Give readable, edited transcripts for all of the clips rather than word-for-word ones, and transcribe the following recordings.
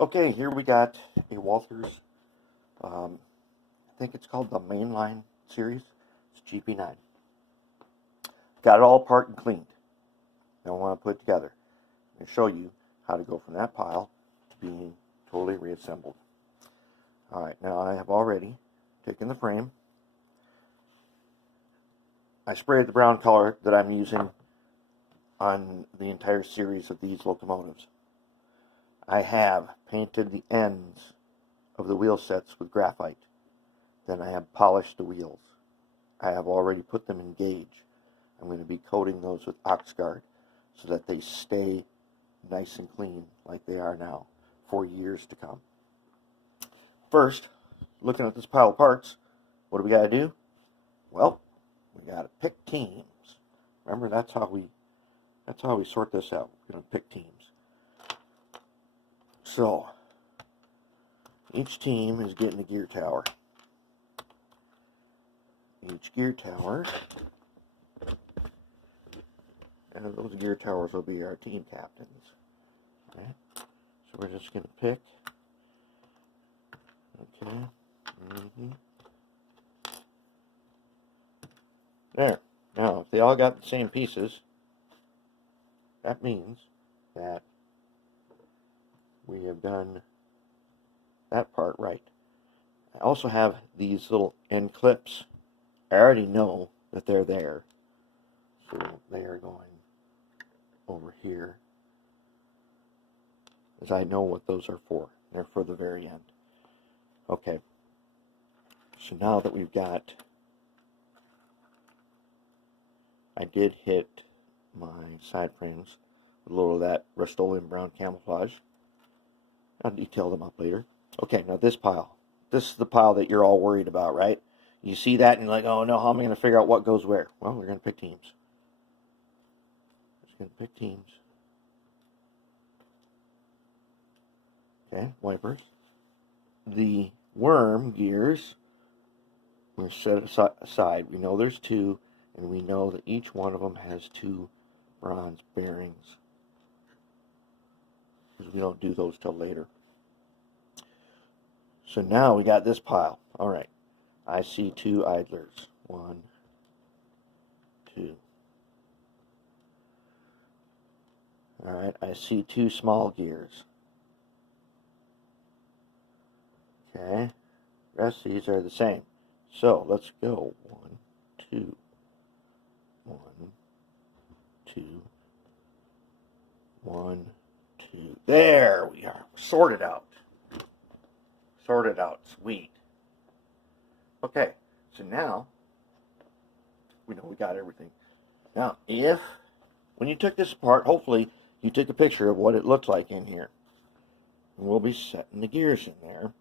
Okay, here we got a Walthers, I think it's called the Mainline series. It's GP9. Got it all apart and cleaned. Now I want to put it together and show you how to go from that pile to being totally reassembled. Alright, now I have already taken the frame. I sprayed the brown color that I'm using on the entire series of these locomotives. I have painted the ends of the wheel sets with graphite. Then I have polished the wheels. I have already put them in gauge. I'm going to be coating those with Oxguard so that they stay nice and clean like they are now for years to come. First, looking at this pile of parts, what do we got to do? Well, we got to pick teams. Remember, that's how we sort this out. We're going to pick teams. So, each team is getting a gear tower. Each gear tower, and those gear towers will be our team captains. Okay, so we're just going to pick. Okay. There. Now, if they all got the same pieces, that means that we have done that part right. I also have these little end clips. I already know that they're there, so they are going over here, as I know what those are for. They're for the very end. Okay, so now that we've got, I did hit my side frames with a little of that Rust-Oleum brown camouflage. I'll detail them up later. Okay, now this pile. This is the pile that you're all worried about, right? You see that and you're like, oh no, how am I going to figure out what goes where? Well, we're going to pick teams. Just going to pick teams. Okay, wipers. The worm gears, we're set aside. We know there's two, and we know that each one of them has two bronze bearings, because we don't do those till later. So now we got this pile. All right. I see two idlers. 1, 2. All right. I see two small gears. Okay. The rest of these are the same. So let's go. 1, 2. 1, 2. 1, 2. There we are. Sorted out. Sorted out. Sweet. Okay, so now we know we got everything. Now, when you took this apart, hopefully you took a picture of what it looks like in here. And we'll be setting the gears in there.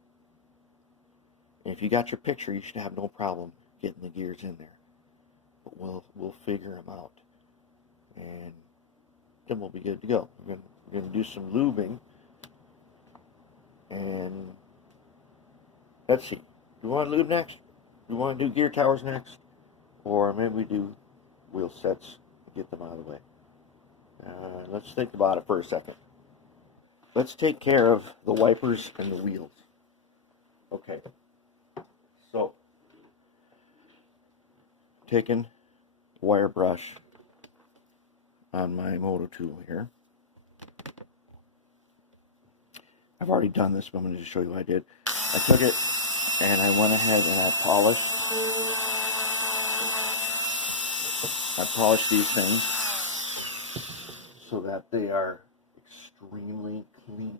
And if you got your picture, you should have no problem getting the gears in there. But we'll figure them out, and then we'll be good to go. We're gonna do some lubing, and let's see. Do we want to lube next? Do we want to do gear towers next? Or maybe we do wheel sets and get them out of the way. Let's think about it for a second. Let's take care of the wipers and the wheels. Okay. So, taking a wire brush on my moto tool here. I've already done this, but I'm going to just show you what I did. I took it and I went ahead and I polished these things so that they are extremely clean.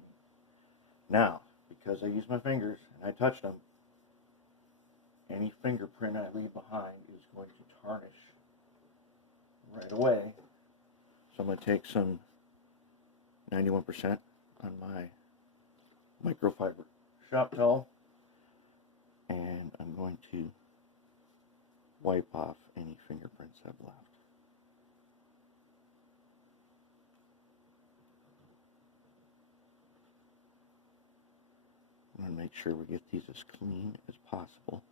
Now, because I used my fingers and I touched them, any fingerprint I leave behind is going to tarnish right away. So I'm going to take some 91% on my microfiber shop towel, and I'm going to wipe off any fingerprints I've left. I'm going to make sure we get these as clean as possible,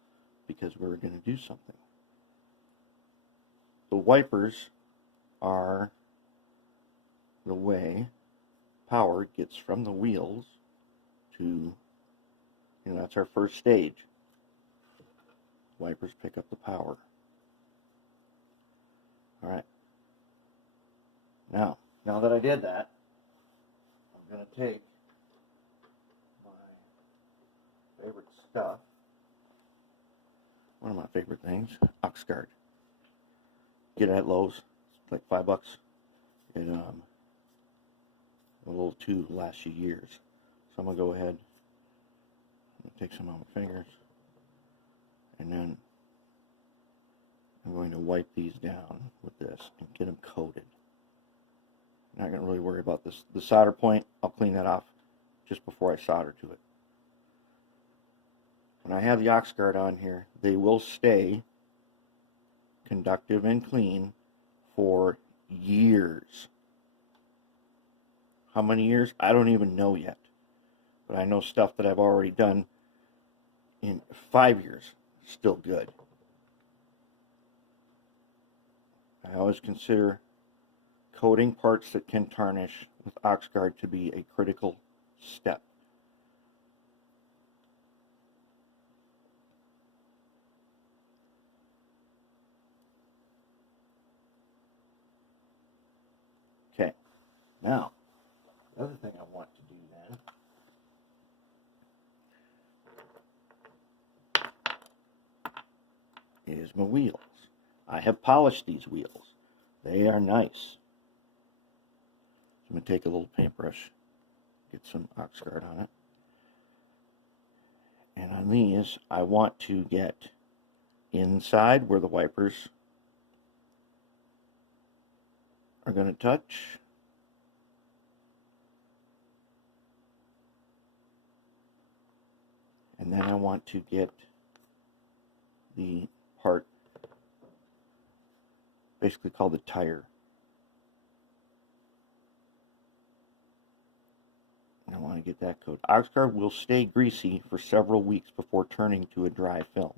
because we're going to do something. The wipers are the way power gets from the wheels to, that's our first stage. Wipers pick up the power. All right. Now that I did that, I'm going to take my favorite stuff. One of my favorite things, ox guard. Get it at Lowe's. It's like $5. It a little tube lasts you years. So I'm gonna go ahead and take some on my fingers, and then I'm going to wipe these down with this and get them coated. I'm not gonna really worry about this. The solder point, I'll clean that off just before I solder to it. When I have the ox guard on here, they will stay conductive and clean for years. How many years? I don't even know yet. But I know stuff that I've already done in 5 years, still good. I always consider coating parts that can tarnish with ox guard to be a critical step. Okay, now, the other thing I want to do then is my wheels. I have polished these wheels. They are nice. I'm going to take a little paintbrush, get some ox guard on it. And on these, I want to get inside where the wipers are going to touch. And then I want to get the part basically called the tire. And I want to get that coated. Ox guard will stay greasy for several weeks before turning to a dry film.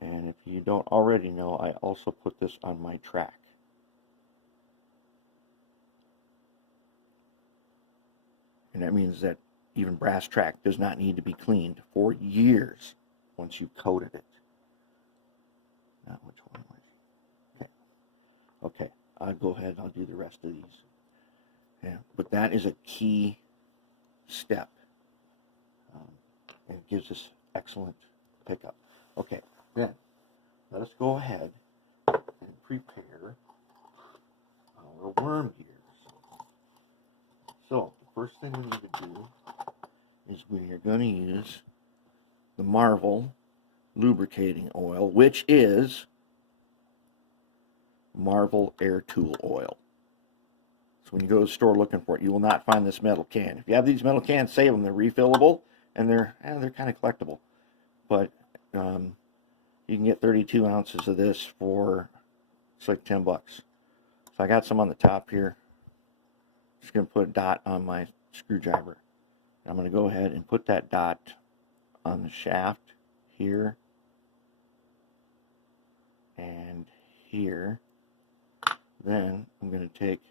And if you don't already know, I also put this on my track. And that means that even brass track does not need to be cleaned for years once you've coated it. Now, which one was it? Okay. Okay, I'll go ahead and I'll do the rest of these. Yeah, but that is a key step. And it gives us excellent pickup. Okay, then let us go ahead and prepare our worm gears. So, the first thing we need to do is we are going to use the Marvel Lubricating Oil, which is Marvel Air Tool Oil. So when you go to the store looking for it, you will not find this metal can. If you have these metal cans, save them. They're refillable, and they're kind of collectible. But you can get 32 ounces of this for, it's like $10. So I got some on the top here. Just going to put a dot on my screwdriver. I'm going to go ahead and put that dot on the shaft here and here. Then I'm going to take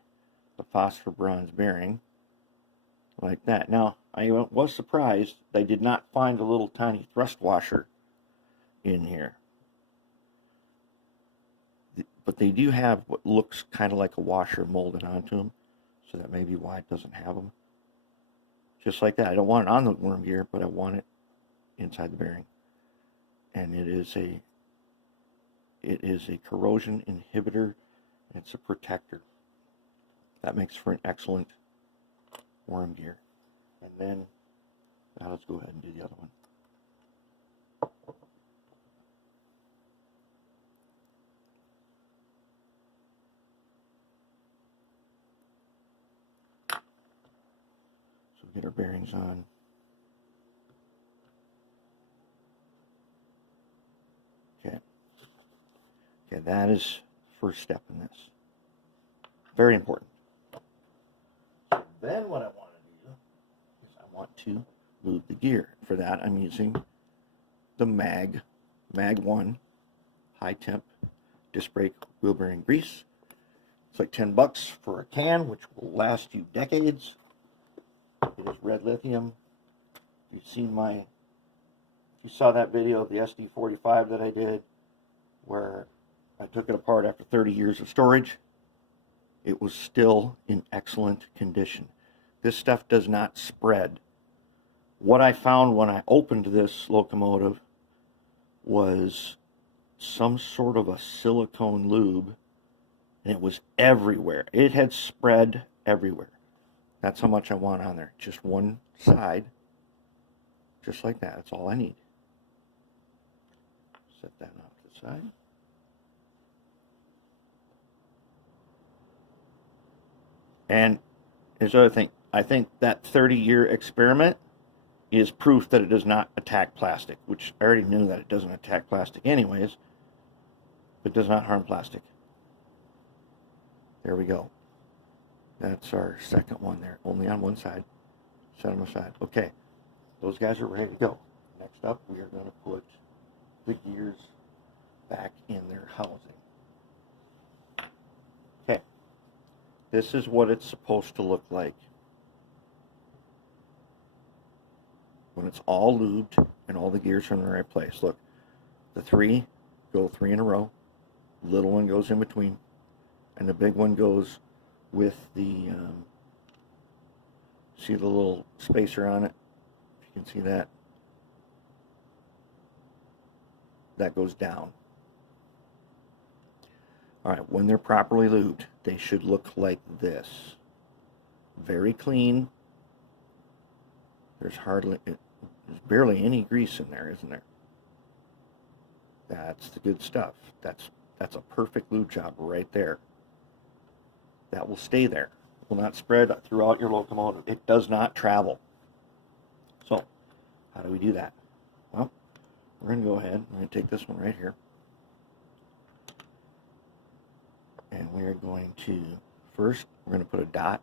the phosphor bronze bearing like that. Now, I was surprised they did not find a little tiny thrust washer in here. But they do have what looks kind of like a washer molded onto them, so that may be why it doesn't have them. Just like that. I don't want it on the worm gear, but I want it inside the bearing. And it is a corrosion inhibitor. It's a protector. That makes for an excellent worm gear. And then, now let's go ahead and do the other one. So we get our bearings on. Okay, that is the first step in this. Very important. Then what I want to do is I want to lube the gear. For that, I'm using the Mag 1 high temp disc brake wheel bearing grease. It's like $10 for a can, which will last you decades. It is red lithium. If you saw that video of the SD45 that I did, where I took it apart after 30 years of storage, it was still in excellent condition. This stuff does not spread. What I found when I opened this locomotive was some sort of a silicone lube, and it was everywhere. It had spread everywhere. That's how much I want on there. Just one side, just like that. That's all I need. Set that off to the side. And here's the other thing. I think that 30-year experiment is proof that it does not attack plastic, which I already knew that it doesn't attack plastic anyways, but does not harm plastic. There we go. That's our second one there, only on one side. Set them aside. Okay, those guys are ready to go. Next up, we are going to put the gears back in their housing. Okay, this is what it's supposed to look like when it's all lubed and all the gears are in the right place. Look, the three go 3 in a row, the little one goes in between, and the big one goes with the, see the little spacer on it? If you can see that. That goes down. Alright, when they're properly lubed, they should look like this. Very clean. There's barely any grease in there, isn't there? That's the good stuff. That's a perfect lube job right there. That will stay there. It will not spread throughout your locomotive. It does not travel. So, how do we do that? Well, we're going to go ahead. I'm going to take this one right here. And we're going to, first, we're going to put a dot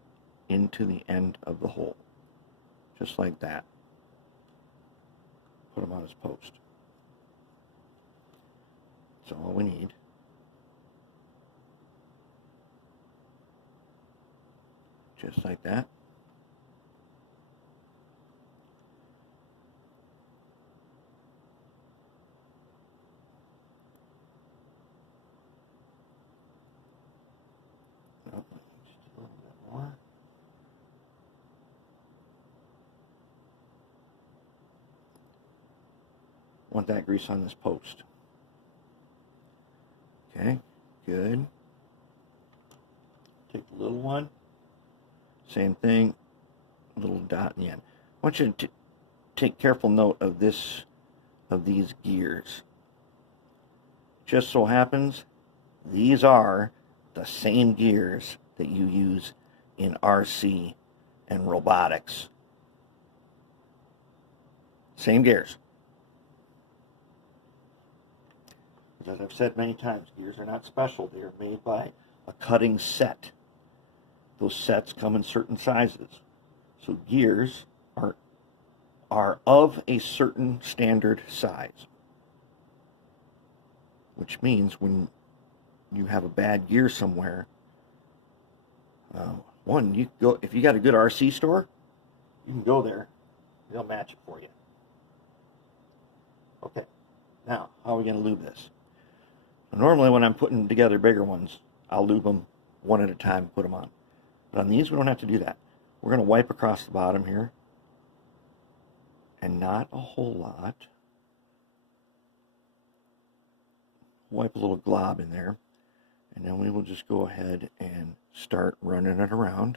into the end of the hole. Just like that. Put them on his post. That's all we need. Just like that. Oh, just a little bit more. Want that grease on this post. Okay, good. Take the little one. Same thing, a little dot in the end. I want you to take careful note of these gears. Just so happens, these are the same gears that you use in RC and robotics. Same gears. As I've said many times, gears are not special. They are made by a cutting set. Those sets come in certain sizes. So gears are of a certain standard size. Which means when you have a bad gear somewhere, if you got a good RC store, you can go there, they'll match it for you. Okay, now how are we going to lube this? Normally when I'm putting together bigger ones, I'll lube them one at a time, put them on. But on these, we don't have to do that. We're going to wipe across the bottom here. And not a whole lot. Wipe a little glob in there. And then we will just go ahead and start running it around.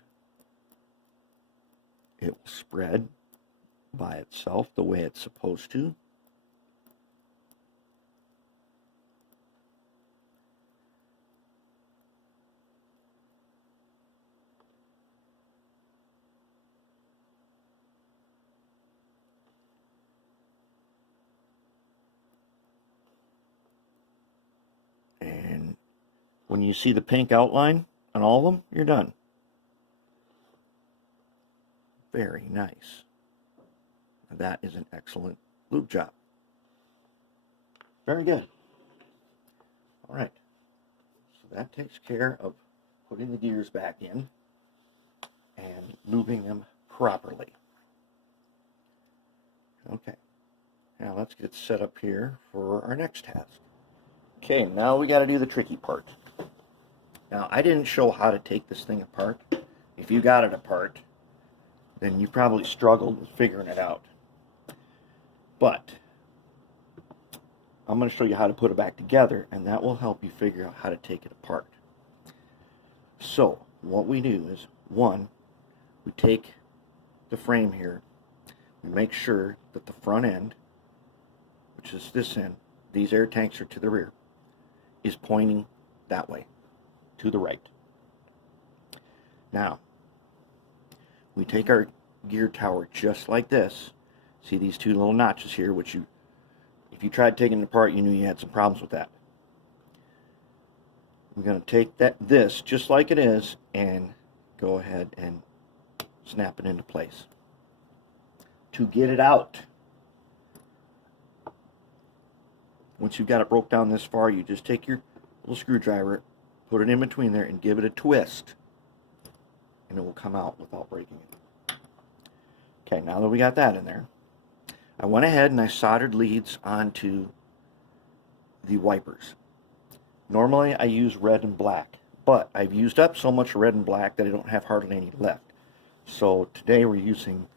It will spread by itself the way it's supposed to. When you see the pink outline on all of them, you're done. Very nice. That is an excellent lube job. Very good. All right. So that takes care of putting the gears back in and lubing them properly. Okay, now let's get set up here for our next task. Okay, now we got to do the tricky part. Now, I didn't show how to take this thing apart. If you got it apart, then you probably struggled with figuring it out. But I'm going to show you how to put it back together, and that will help you figure out how to take it apart. So, what we do is, one, we take the frame here, we make sure that the front end, which is this end, these air tanks are to the rear, is pointing that way, to the right. Now, we take our gear tower just like this. See these two little notches here, which if you tried taking it apart, you knew you had some problems with that. We're going to take this just like it is and go ahead and snap it into place. To get it out, once you've got it broke down this far, you just take your little screwdriver, put it in between there, and give it a twist, and it will come out without breaking it. Okay, now that we got that in there, I went ahead and I soldered leads onto the wipers. Normally I use red and black, but I've used up so much red and black that I don't have hardly any left. So today we're using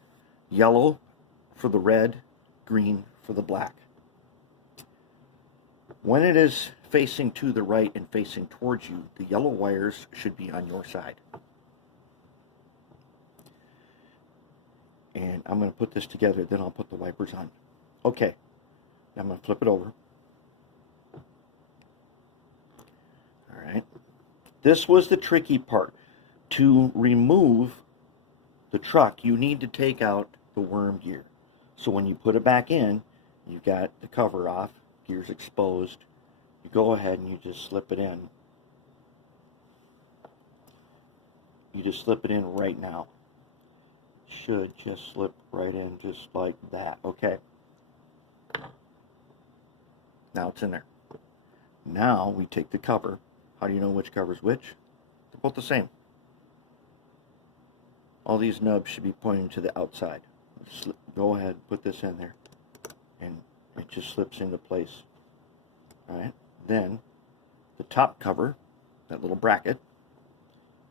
yellow for the red, green for the black. When it is facing to the right and facing towards you, the yellow wires should be on your side. And I'm going to put this together, then I'll put the wipers on. Okay, now I'm going to flip it over. Alright, this was the tricky part. To remove the truck, you need to take out the worm gear. So when you put it back in, you've got the cover off, gears exposed. You go ahead and you just slip it in. You just slip it in right now. Should just slip right in just like that. Okay. Now it's in there. Now we take the cover. How do you know which cover is which? They're both the same. All these nubs should be pointing to the outside. Go ahead, put this in there, and it just slips into place. Alright, then the top cover, that little bracket,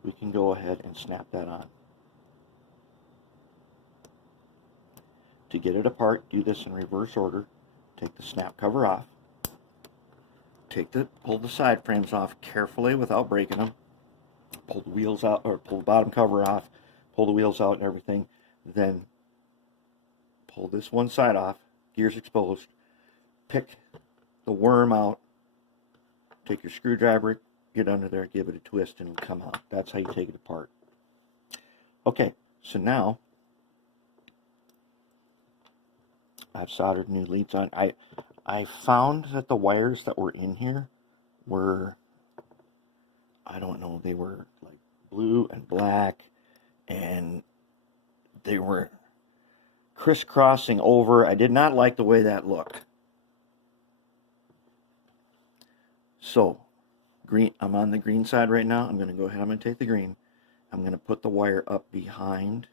we can go ahead and snap that on. To get it apart, do this in reverse order. Take the snap cover off. Pull the side frames off carefully without breaking them. Pull the wheels out, or pull the bottom cover off. Pull the wheels out and everything. Then pull this one side off. Gears exposed. Pick the worm out. Take your screwdriver, get under there, give it a twist, and it'll come out. That's how you take it apart. Okay, so now I've soldered new leads on. I found that the wires that were in here were, I don't know, they were like blue and black, and they were crisscrossing over. I did not like the way that looked. So, green. I'm on the green side right now. I'm going to go ahead. I'm going to take the green. I'm going to put the wire up behind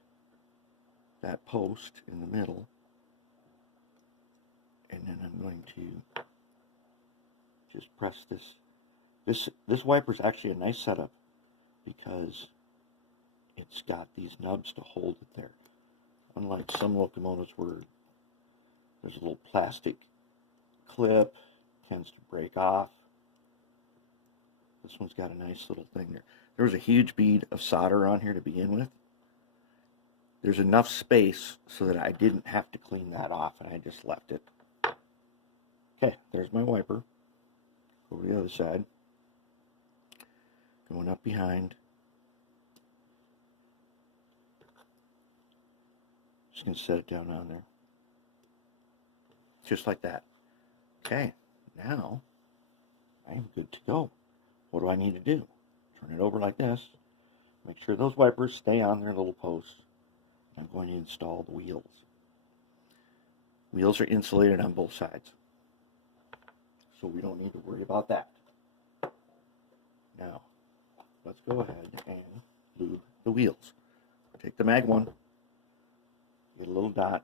that post in the middle. And then I'm going to just press this. This wiper is actually a nice setup because it's got these nubs to hold it there. Unlike some locomotives where there's a little plastic clip, tends to break off. This one's got a nice little thing there. There was a huge bead of solder on here to begin with. There's enough space so that I didn't have to clean that off, and I just left it. Okay, there's my wiper. Over the other side. Going up behind. Just going to set it down on there. Just like that. Okay, now I'm good to go. What do I need to do? Turn it over like this. Make sure those wipers stay on their little posts. I'm going to install the wheels. Wheels are insulated on both sides, so we don't need to worry about that. Now, let's go ahead and lube the wheels. Take the mag one, get a little dot,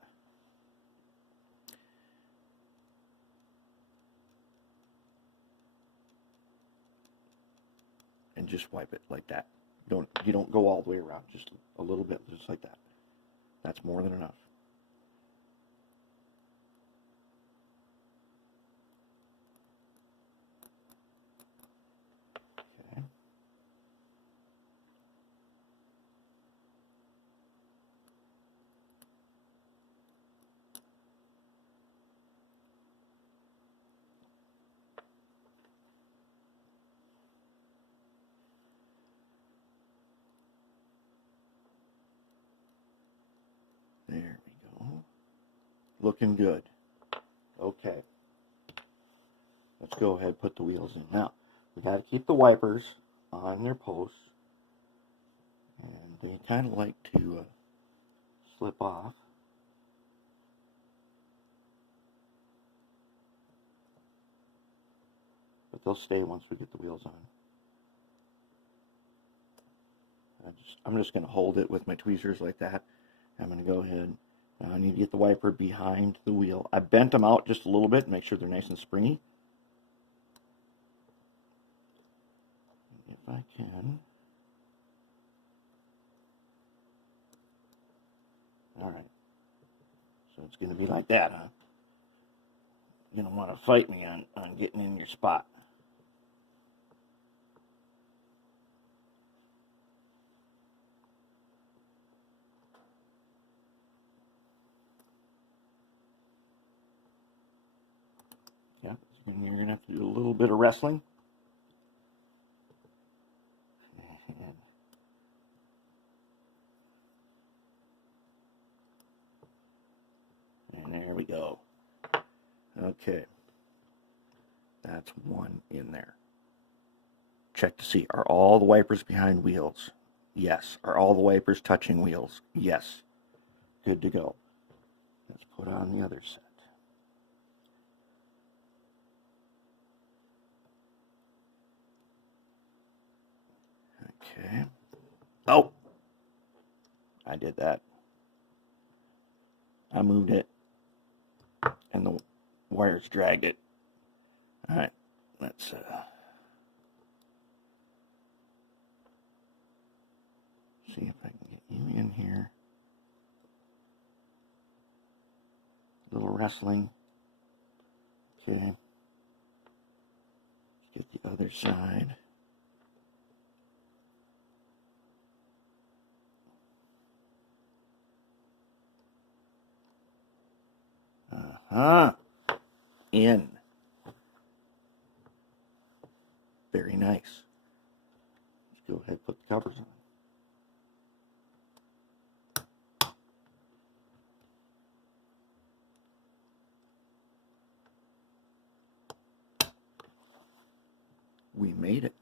and just wipe it like that. You don't go all the way around, just a little bit, just like that. That's more than enough. Okay. There we go. Looking good. Okay. Let's go ahead and put the wheels in. Now, we got to keep the wipers on their posts. And they kind of like to slip off. But they'll stay once we get the wheels on. I'm just going to hold it with my tweezers like that. I'm going to go ahead. Now I need to get the wiper behind the wheel. I bent them out just a little bit, make sure they're nice and springy. If I can. All right. So it's going to be like that, huh? You're going to want to fight me on getting in your spot. Yeah, you're going to have to do a little bit of wrestling. And there we go. Okay. That's one in there. Check to see, are all the wipers behind wheels? Yes. Are all the wipers touching wheels? Yes. Good to go. Let's put on the other set. Okay. Oh! I did that. I moved it, and the wires dragged it. All right, let's see if I can get you in here. A little wrestling. Okay. Let's get the other side. In. Very nice. Let's go ahead and put the covers on. We made it.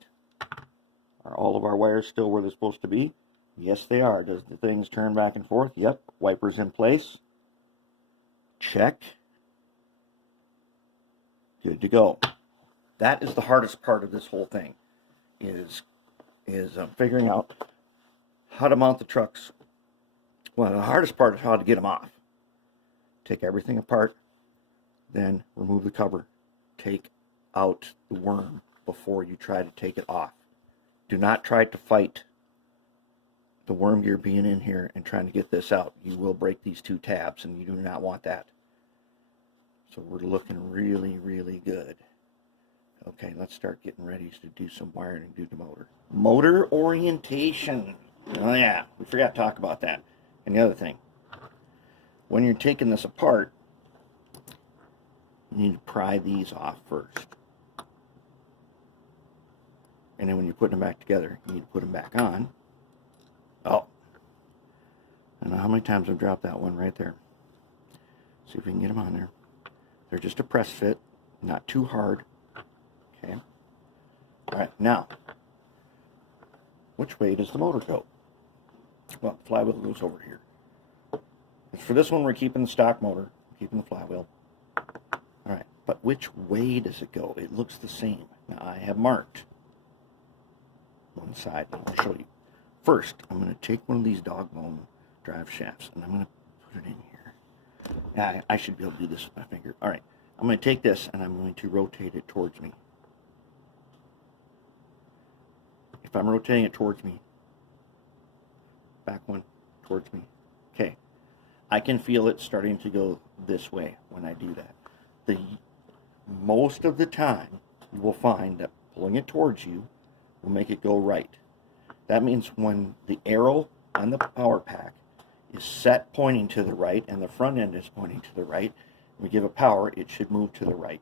Are all of our wires still where they're supposed to be? Yes, they are. Does the things turn back and forth? Yep. Wipers in place. Check. Good to go. That is the hardest part of this whole thing, is figuring out how to mount the trucks. Well, the hardest part is how to get them off. Take everything apart, then remove the cover. Take out the worm before you try to take it off. Do not try to fight the worm gear being in here and trying to get this out. You will break these two tabs, and you do not want that. So we're looking really, really good. Okay, let's start getting ready to do some wiring and do the motor. Motor orientation. Oh yeah, we forgot to talk about that. And the other thing, when you're taking this apart, you need to pry these off first. And then when you're putting them back together, you need to put them back on. Oh, I don't know how many times I've dropped that one right there. See if we can get them on there. They're just a press fit, not too hard. Okay. All right, now, which way does the motor go? Well, the flywheel goes over here. For this one, we're keeping the stock motor, keeping the flywheel. All right, but which way does it go? It looks the same. Now, I have marked one side. I'll show you. First, I'm going to take one of these dog bone drive shafts, and I'm going to put it in here. I should be able to do this with my finger. All right, I'm going to take this, and I'm going to rotate it towards me. If I'm rotating it towards me, back one towards me. Okay, I can feel it starting to go this way when I do that. Most of the time, you will find that pulling it towards you will make it go right. That means when the arrow on the power pack is set pointing to the right and the front end is pointing to the right, we give it power, it should move to the right.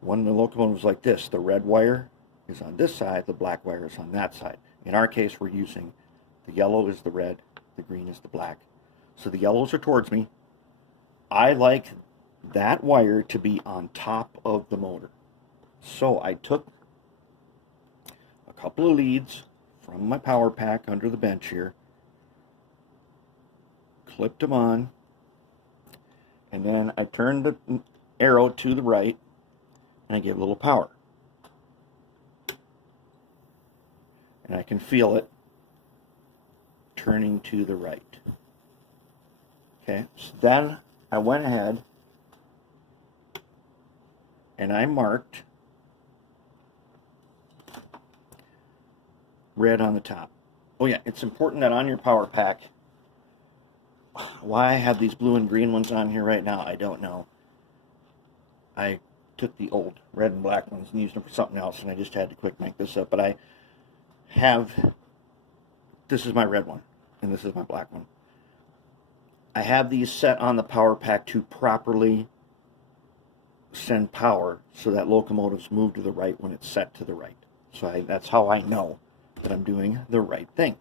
When the locomotive is like this, the red wire is on this side, the black wire is on that side. In our case, we're using the yellow is the red, the green is the black. So the yellows are towards me. I like that wire to be on top of the motor. So I took a couple of leads from my power pack under the bench here, clipped them on, and then I turned the arrow to the right and I give a little power. And I can feel it turning to the right. Okay, so then I went ahead and I marked red on the top. Oh yeah, it's important that on your power pack, why I have these blue and green ones on here right now, I don't know. I took the old red and black ones and used them for something else, and I just had to quick make this up. But I have, this is my red one, and this is my black one. I have these set on the power pack to properly send power so that locomotives move to the right when it's set to the right. So that's how I know that I'm doing the right thing.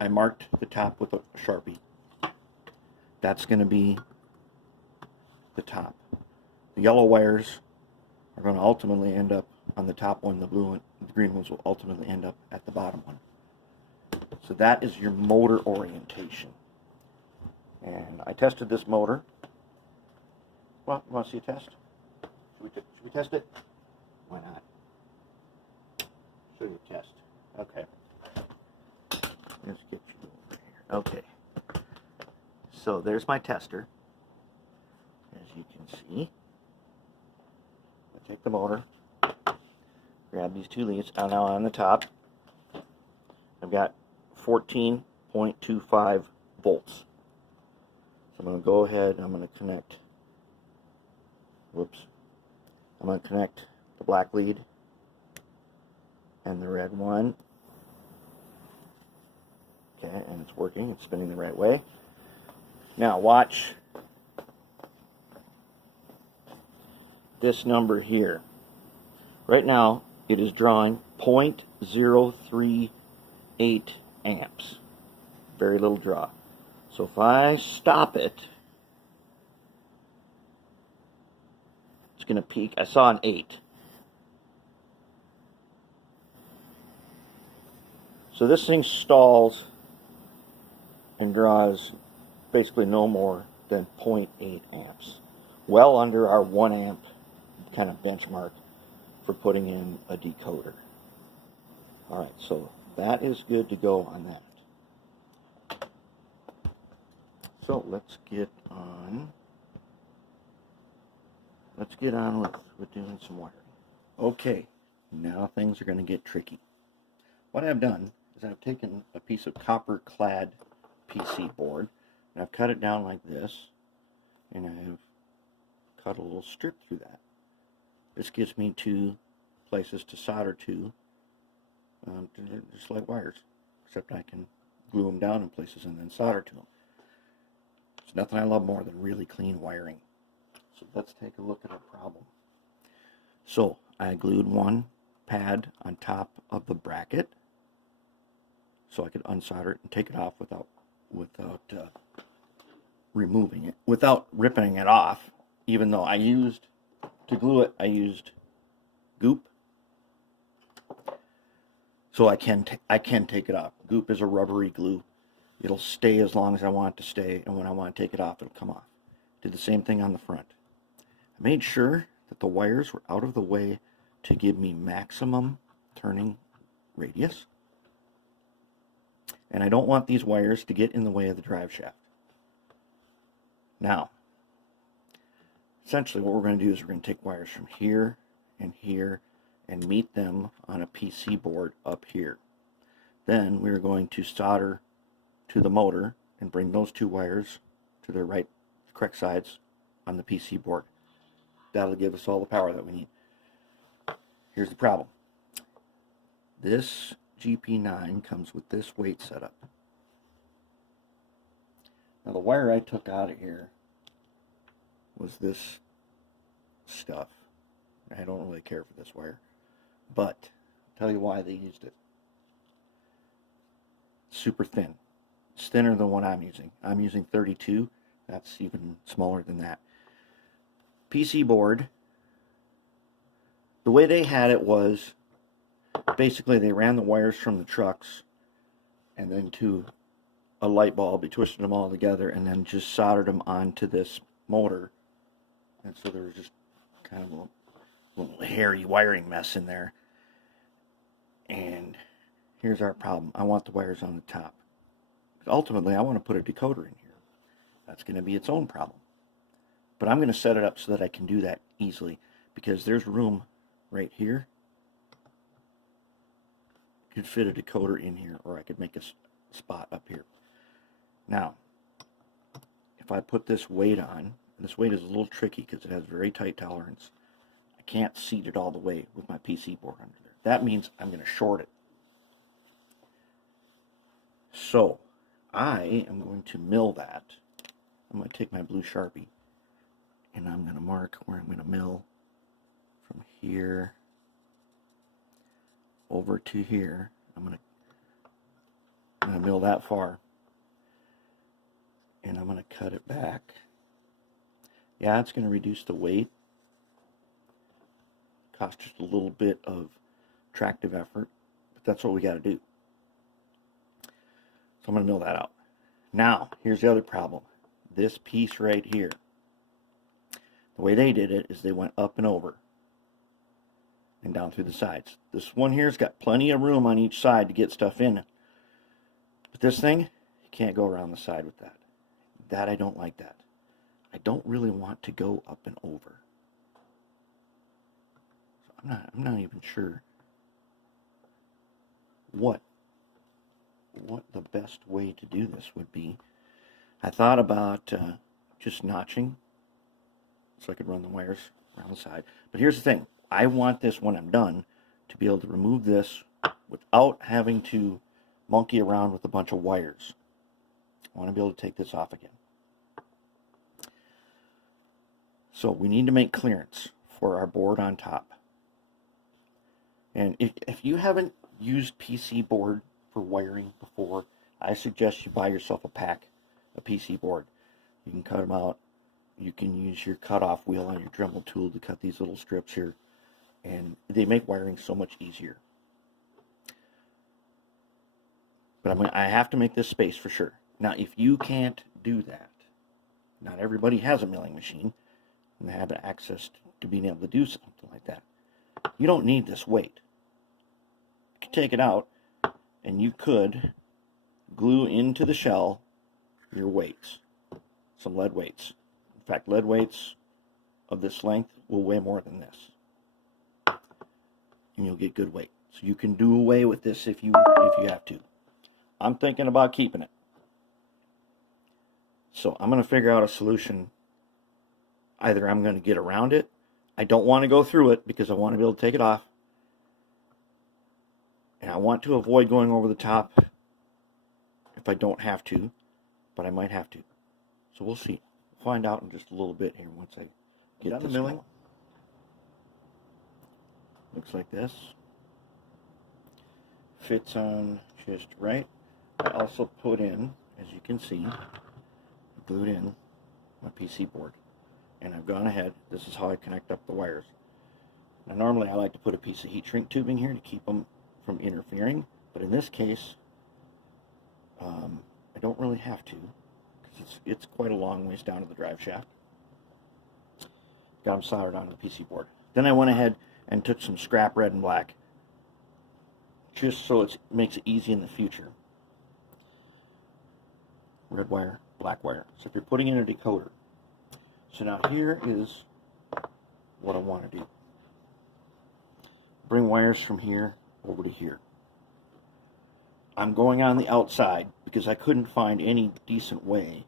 I marked the top with a Sharpie. That's going to be the top. The yellow wires are going to ultimately end up on the top one. The blue and the green ones will ultimately end up at the bottom one. So that is your motor orientation. And I tested this motor. Well, you want to see a test? Should we test it? Why not? Show you a test. Okay. Let's get you over here. Okay. So there's my tester. As you can see, I take the motor, grab these two leads. Now on the top, I've got 14.25 volts. So I'm going to go ahead and I'm going to connect, I'm going to connect the black lead and the red one. Okay, and it's working, it's spinning the right way. Now watch this number here. Right now it is drawing 0.038 amps. Very little draw. So if I stop it, it's going to peak. I saw an 8. So this thing stalls and draws basically no more than 0.8 amps. Well under our 1 amp kind of benchmark for putting in a decoder. Alright, so that is good to go on that. So let's get on with doing some wiring. Okay, now things are going to get tricky. What I've done is I've taken a piece of copper clad PC board and I've cut it down like this, and I've cut a little strip through that. This gives me 2 places to solder to, just like wires, except I can glue them down in places and then solder to them. There's nothing I love more than really clean wiring. So let's take a look at our problem. So I glued one pad on top of the bracket so I could unsolder it and take it off without removing it, without ripping it off. Even though to glue it, I used goop, so I can take it off. Goop is a rubbery glue. It'll stay as long as I want it to stay, and when I want to take it off, it'll come off. Did the same thing on the front. I made sure that the wires were out of the way to give me maximum turning radius. And I don't want these wires to get in the way of the drive shaft. Now, essentially what we're going to do is we're going to take wires from here and here and meet them on a PC board up here. Then we're going to solder to the motor and bring those two wires to their correct sides on the PC board. That'll give us all the power that we need. Here's the problem. This GP9 comes with this weight setup. Now the wire I took out of here was this stuff. I don't really care for this wire, but I'll tell you why they used it. Super thin. It's thinner than what I'm using. I'm using 32. That's even smaller than that. PC board, the way they had it was basically they ran the wires from the trucks and then to a light bulb. They twisted them all together and then just soldered them onto this motor. And so there was just kind of a little hairy wiring mess in there. And here's our problem. I want the wires on the top. Ultimately, I want to put a decoder in here. That's going to be its own problem. But I'm going to set it up so that I can do that easily, because there's room right here. I could fit a decoder in here, or I could make a spot up here. Now, if I put this weight on, this weight is a little tricky because it has very tight tolerance. I can't seat it all the way with my PC board under there. That means I'm going to short it. So, I am going to mill that. I'm going to take my blue Sharpie and I'm going to mark where I'm going to mill from here over to here. I'm going to mill that far, and I'm going to cut it back. Yeah, it's going to reduce the weight, cost just a little bit of tractive effort, but that's what we got to do. So I'm going to mill that out. Now, here's the other problem. This piece right here, the way they did it is they went up and over and down through the sides. This one here's got plenty of room on each side to get stuff in. But this thing, you can't go around the side with that. I don't like that. I don't really want to go up and over. So I'm not even sure what the best way to do this would be. I thought about just notching so I could run the wires around the side. But here's the thing. I want this, when I'm done, to be able to remove this without having to monkey around with a bunch of wires. I want to be able to take this off again. So we need to make clearance for our board on top. And if you haven't used PC board for wiring before, I suggest you buy yourself a PC board. You can cut them out. You can use your cutoff wheel on your Dremel tool to cut these little strips here. And they make wiring so much easier. But I have to make this space for sure. Now, if you can't do that, not everybody has a milling machine and they have access to being able to do something like that. You don't need this weight. You can take it out and you could glue into the shell your weights, some lead weights. In fact, lead weights of this length will weigh more than this. And you'll get good weight. So you can do away with this if you have to. I'm thinking about keeping it. So I'm going to figure out a solution. Either I'm going to get around it. I don't want to go through it because I want to be able to take it off. And I want to avoid going over the top if I don't have to, but I might have to. So we'll see. We'll find out in just a little bit here once I get done the milling. Going. Looks like this. Fits on just right. I also put in, as you can see, glued in my PC board. And I've gone ahead. This is how I connect up the wires. Now normally I like to put a piece of heat shrink tubing here to keep them from interfering. But in this case, I don't really have to, because it's quite a long ways down to the drive shaft. got them soldered onto the PC board. Then I went ahead and took some scrap red and black, just so it makes it easy in the future. Red wire, black wire. So if you're putting in a decoder. So now here is what I want to do. Bring wires from here over to here. I'm going on the outside because I couldn't find any decent way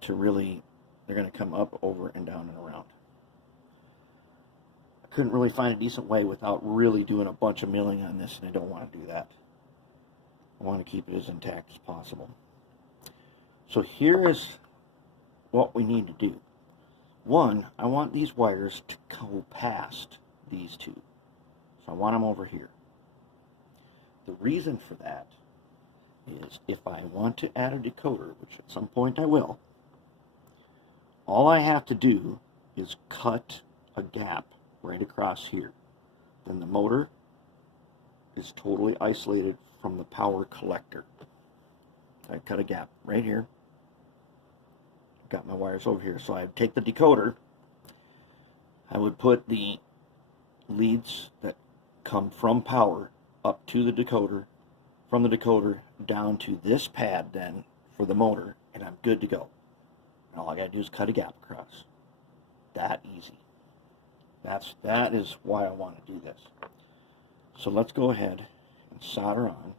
to really, they're going to come up, over, and down and around. I couldn't really find a decent way without really doing a bunch of milling on this, and I don't want to do that. I want to keep it as intact as possible. So here is what we need to do. One, I want these wires to go past these two. So I want them over here. The reason for that is if I want to add a decoder, which at some point I will, all I have to do is cut a gap right across here. Then the motor is totally isolated from the power collector. I cut a gap right here. Got my wires over here. So I take the decoder, I would put the leads that come from power up to the decoder, from the decoder down to this pad then for the motor, and I'm good to go. And all I gotta do is cut a gap across. That easy. That is why I want to do this. So let's go ahead and solder on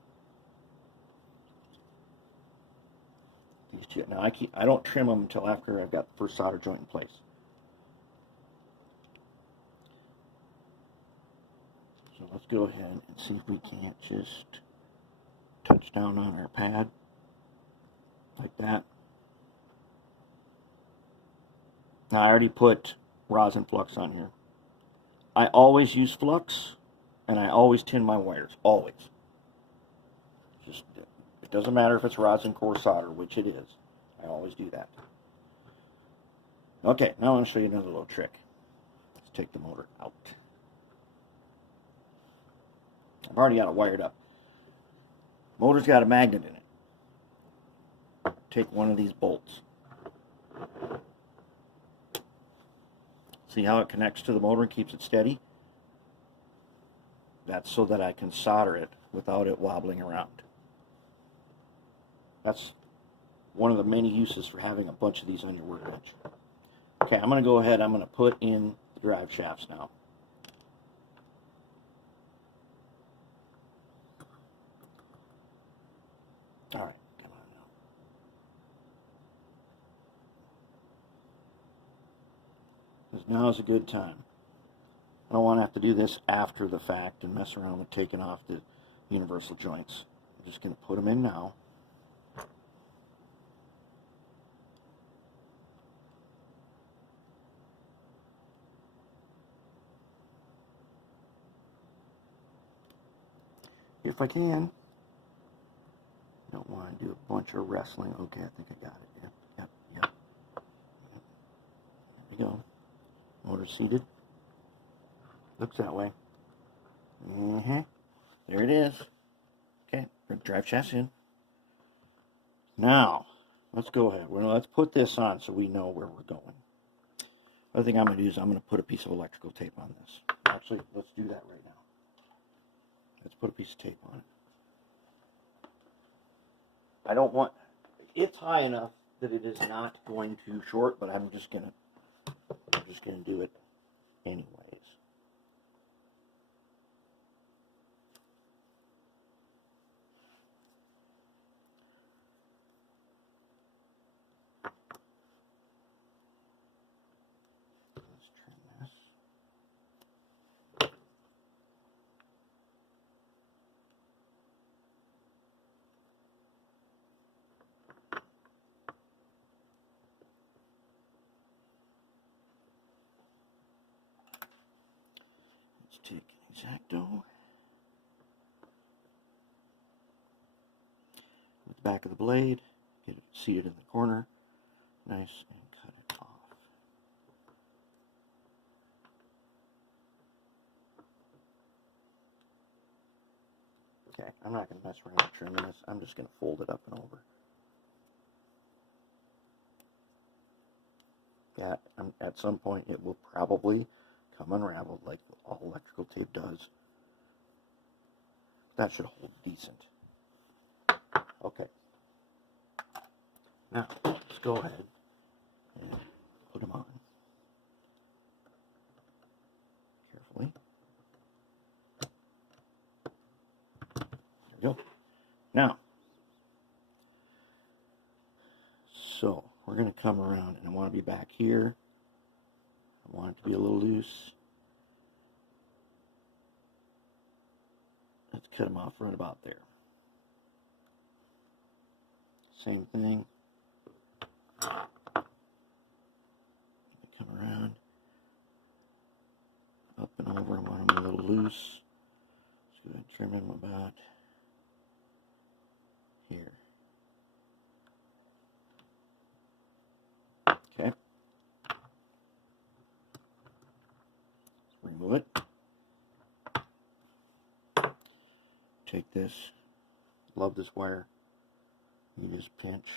these two. Now I don't trim them until after I've got the first solder joint in place. So let's go ahead and see if we can't just touch down on our pad like that. Now I already put rosin flux on here. I always use flux, and I always tin my wires, always. Just, it doesn't matter if it's rosin core solder, which it is. I always do that. Okay, now I want to show you another little trick. Let's take the motor out. I've already got it wired up. Motor's got a magnet in it. Take one of these bolts. See how it connects to the motor and keeps it steady? That's so that I can solder it without it wobbling around. That's one of the many uses for having a bunch of these on your workbench. Okay, I'm going to go ahead, I'm going to put in the drive shafts now. Alright, come on now. Because now is a good time. I don't want to have to do this after the fact and mess around with taking off the universal joints. I'm just going to put them in now. If I can. Don't want to do a bunch of wrestling. Okay, I think I got it. Yep. There we go. Motor seated. Looks that way. There it is. Okay, drive chassis in. Now, let's go ahead. Well, let's put this on so we know where we're going. Other thing I'm going to do is I'm going to put a piece of electrical tape on this. Actually, let's do that right now. Let's put a piece of tape on it. I don't want, it's high enough that it is not going to short, but I'm just gonna do it anyways. Let's trim this. Take an X-Acto with the back of the blade, get it seated in the corner, nice, and cut it off. Okay, I'm not going to mess around with trimming this, I'm just going to fold it up and over. at some point it will probably come unraveled like all electrical tape does. That should hold decent. Okay. Now, let's go ahead and put them on. Carefully. There we go. Now, so we're going to come around, and I want to be back here. I want it to be a little loose. Let's cut them off right about there. Same thing. Come around, up and over. I want them a little loose. Just go ahead and trim them about here. Okay. Remove it. Take this. Love this wire. You just pinch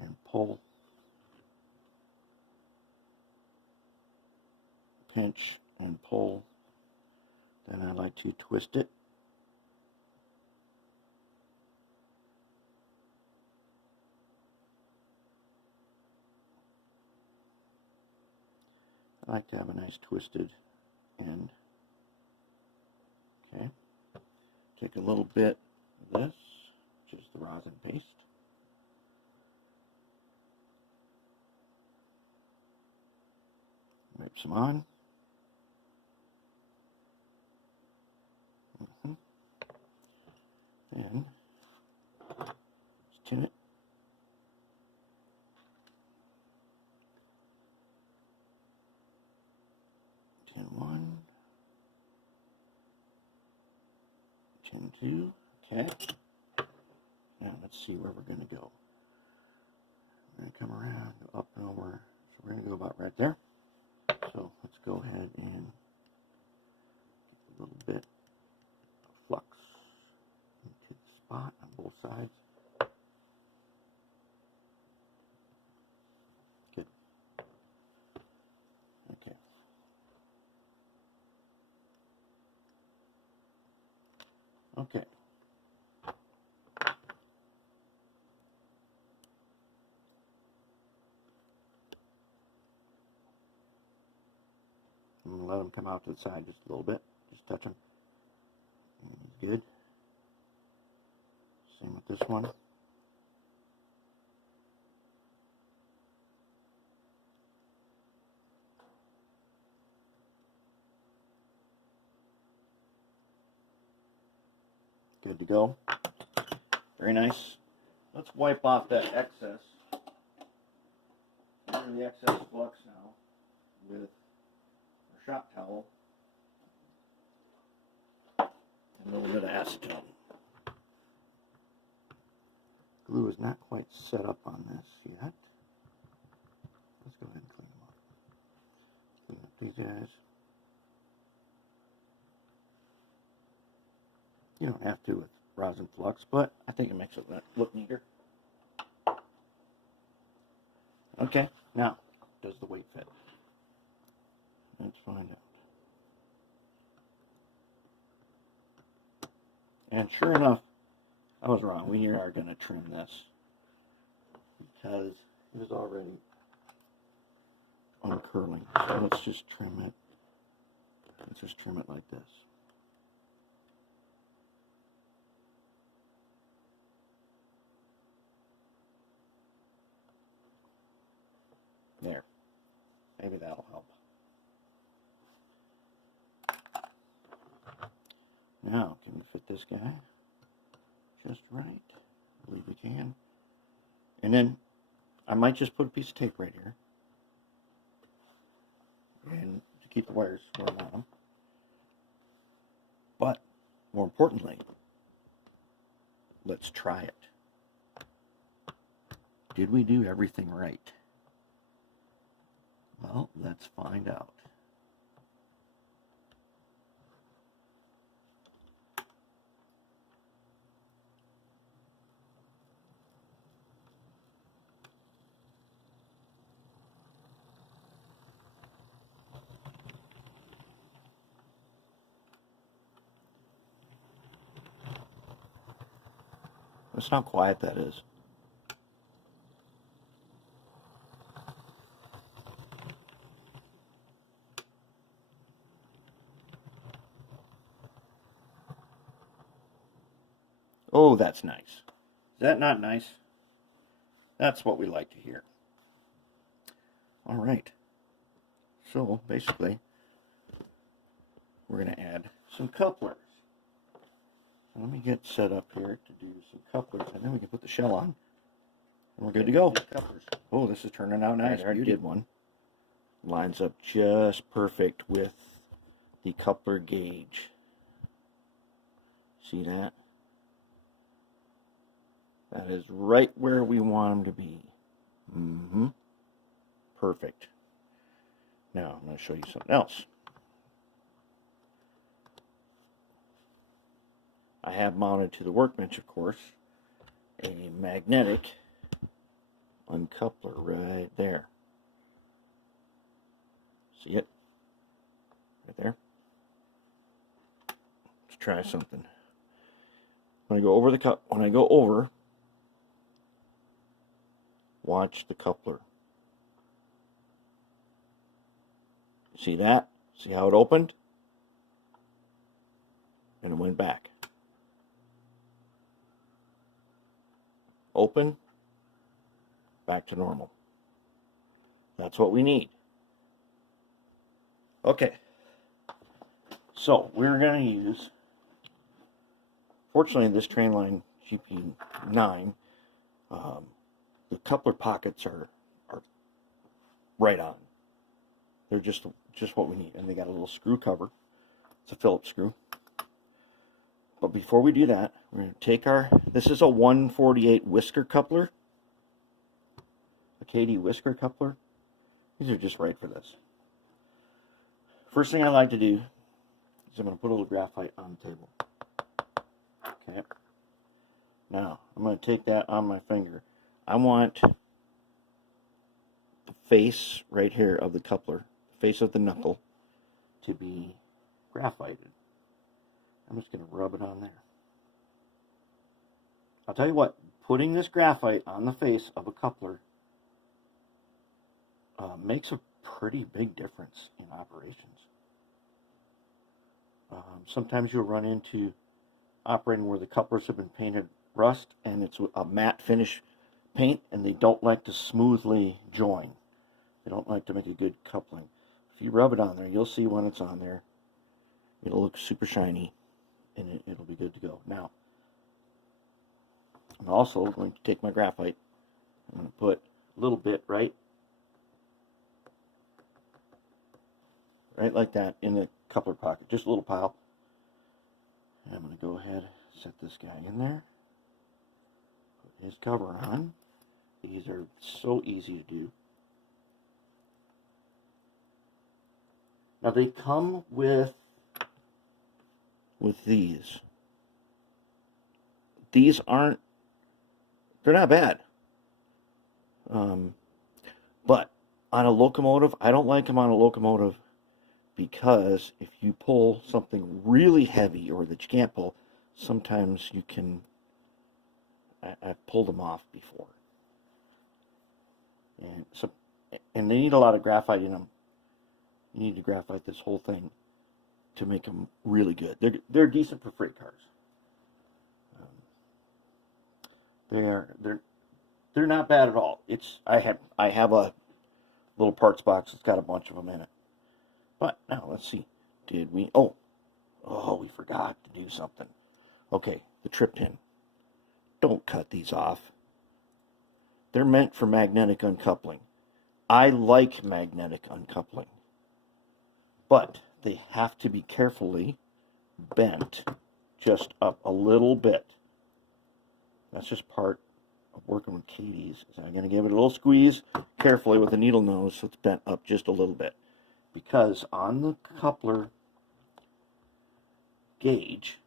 and pull. Pinch and pull. Then I like to twist it. I like to have a nice twisted end. Okay. Take a little bit of this, which is the rosin paste. Wipe some on. Then just tin it. Tin 1. Tin 2. Okay. Now let's see where we're going to go. We're going to come around, go up and over. So we're going to go about right there. So let's go ahead and get a little bit of flux into the spot on both sides. Good. Okay. Okay. I'm going to let them come out to the side just a little bit. Just touch them. Good. Same with this one. Good to go. Very nice. Let's wipe off that excess. The excess flux now with our shop towel and a little bit of acetone. Glue is not quite set up on this yet. Let's go ahead and clean them up. Clean up these guys. You don't have to with rosin flux, but I think it makes it look neater. Okay, now, does the weight fit? Let's find out. And sure enough, I was wrong. We are going to trim this because it was already uncurling. So let's just trim it. Let's just trim it like this. There. Maybe that'll help. Now, can we fit this guy just right? I believe we can. And then I might just put a piece of tape right here. And to keep the wires where I want them. But, more importantly, let's try it. Did we do everything right? Well, let's find out. Listen how quiet that is. Oh, that's nice. Is that not nice? That's what we like to hear. All right. So basically, we're going to add some couplers. So let me get set up here to do some couplers, and then we can put the shell on, and we're good to go. Oh, this is turning out nice. I already did one. Lines up just perfect with the coupler gauge. See that? That is right where we want them to be. Perfect. Now, I'm going to show you something else. I have mounted to the workbench, of course, a magnetic uncoupler right there. See it? Right there. Let's try something. When I go over, watch the coupler. See that? See how it opened? And it went back. Open, back to normal. That's what we need. Okay. So we're going to use, fortunately this Trainline GP9, the coupler pockets are right on. They're just what we need. And they got a little screw cover. It's a Phillips screw. But before we do that, we're going to take this is a 148 whisker coupler. A KD whisker coupler. These are just right for this. First thing I like to do is I'm going to put a little graphite on the table. Okay. Now, I'm going to take that on my finger. I want the face right here of the coupler, the face of the knuckle, to be graphited. I'm just going to rub it on there. I'll tell you what, putting this graphite on the face of a coupler makes a pretty big difference in operations. Sometimes you'll run into operating where the couplers have been painted rust and it's a matte finish paint and they don't like to smoothly join. They don't like to make a good coupling. If you rub it on there, you'll see when it's on there. It'll look super shiny and it'll be good to go. Now, I'm also going to take my graphite. I'm going to put a little bit right like that in the coupler pocket, just a little pile. And I'm going to go ahead and set this guy in there. Put his cover on. These are so easy to do. Now they come with these. These aren't, they're not bad. But on a locomotive, I don't like them on a locomotive because if you pull something really heavy or that you can't pull, sometimes you can, I've pulled them off before. And they need a lot of graphite in them. You need to graphite this whole thing to make them really good. They're decent for freight cars. They're not bad at all. I have a little parts box that's got a bunch of them in it. But now let's see. Did we? Oh, we forgot to do something. Okay, the trip pin. Don't cut these off. They're meant for magnetic uncoupling. I like magnetic uncoupling, but they have to be carefully bent just up a little bit. That's just part of working with KDs. So I'm going to give it a little squeeze carefully with the needle nose so it's bent up just a little bit. Because on the coupler gauge,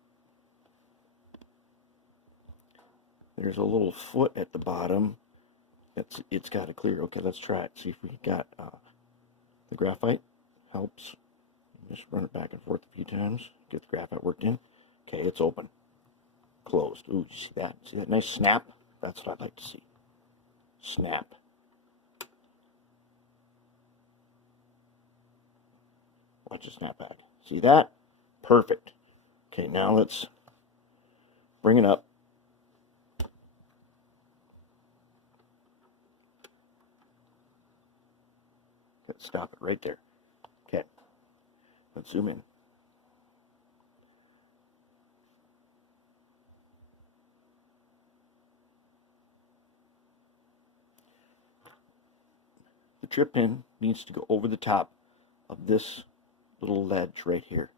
there's a little foot at the bottom. It's got to clear. Okay, let's try it. See if we got the graphite. Helps. Just run it back and forth a few times. Get the graphite worked in. Okay, it's open. closed. Ooh, you see that? See that nice snap? That's what I'd like to see. Snap. Watch it snap back. See that? Perfect. Okay, now let's bring it up. Let's stop it right there. Okay, let's zoom in. The trip pin needs to go over the top of this little ledge right here.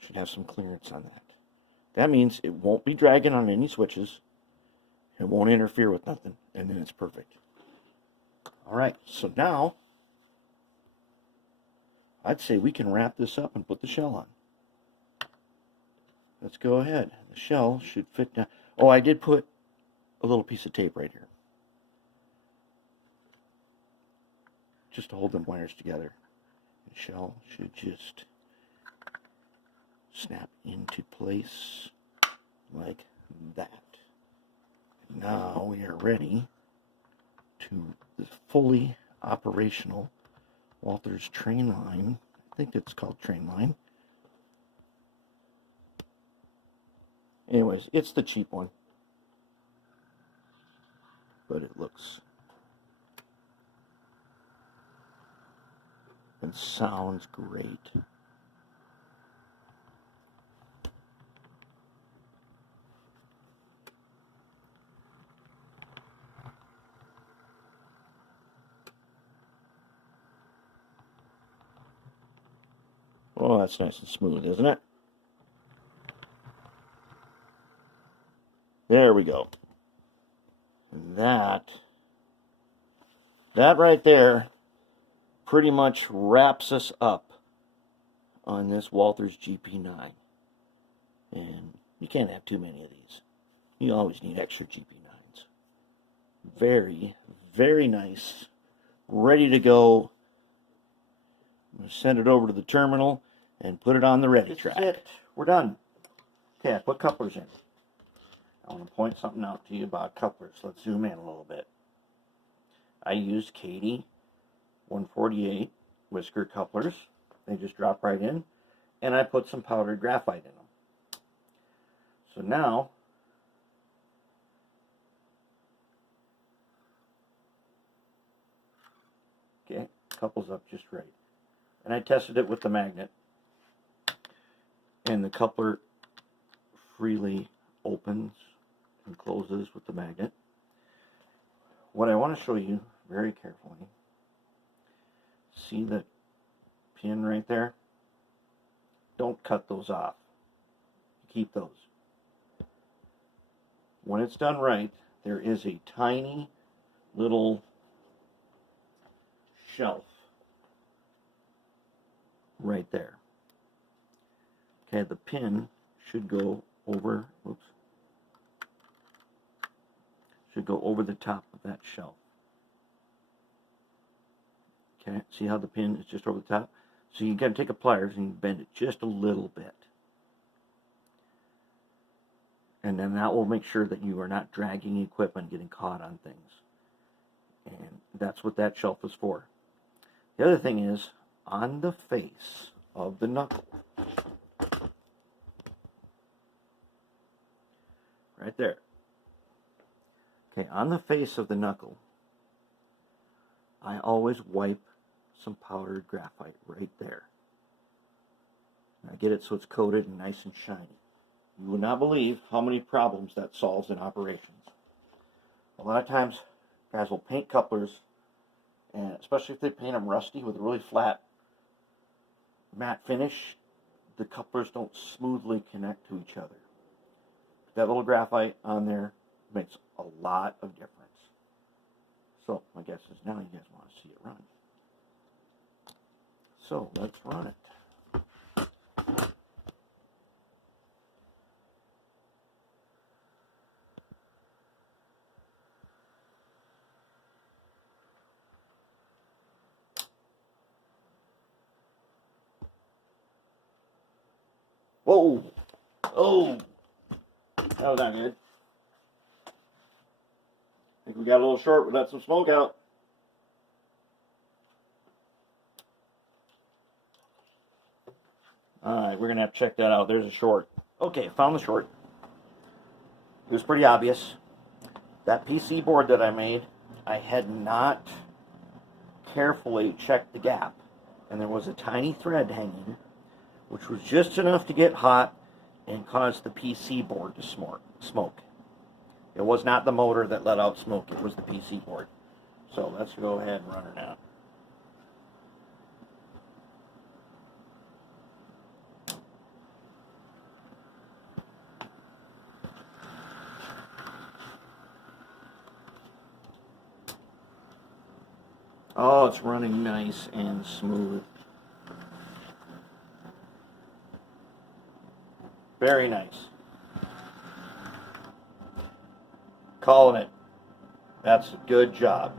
Should have some clearance on that. That means it won't be dragging on any switches. It won't interfere with nothing, and then it's perfect. All right, so now I'd say we can wrap this up and put the shell on. Let's go ahead. The shell should fit down. Oh, I did put a little piece of tape right here, just to hold them wires together. The shell should just snap into place like that. Now we are ready to the fully operational Walthers Trainline. I think it's called Trainline. Anyways, it's the cheap one, but it looks and sounds great. Oh, that's nice and smooth, isn't it? There we go. That right there pretty much wraps us up on this Walthers GP9. And you can't have too many of these. You always need extra GP9s. Very, very nice. Ready to go. I'm going to send it over to the terminal and put it on the ready track. That's it. We're done. Okay, I put couplers in. I want to point something out to you about couplers. Let's zoom in a little bit. I used Katie 148 whisker couplers. They just drop right in. And I put some powdered graphite in them. So now, okay, couples up just right. And I tested it with the magnet. And the coupler freely opens and closes with the magnet. What I want to show you very carefully, see the pin right there? Don't cut those off. Keep those. When it's done right, there is a tiny little shelf right there. Okay, the pin should go over, oops, should go over the top of that shelf. Okay, see how the pin is just over the top? So you got to take a pliers and bend it just a little bit. And then that will make sure that you are not dragging equipment, getting caught on things. And that's what that shelf is for. The other thing is, on the face of the knuckle, right there. Okay, on the face of the knuckle, I always wipe some powdered graphite right there. And I get it so it's coated and nice and shiny. You will not believe how many problems that solves in operations. A lot of times, guys will paint couplers, and especially if they paint them rusty with a really flat matte finish, the couplers don't smoothly connect to each other. That little graphite on there makes a lot of difference. So my guess is now you guys want to see it run. So let's run it. Whoa! Oh! That was not good. I think we got a little short. We let some smoke out. Alright, we're going to have to check that out. There's a short. Okay, found the short. It was pretty obvious. That PC board that I made, I had not carefully checked the gap. And there was a tiny thread hanging, which was just enough to get hot and cause the PC board to smoke. It was not the motor that let out smoke, it was the PC board. So let's go ahead and run her now. Oh, it's running nice and smooth. Very nice. Calling it. That's a good job.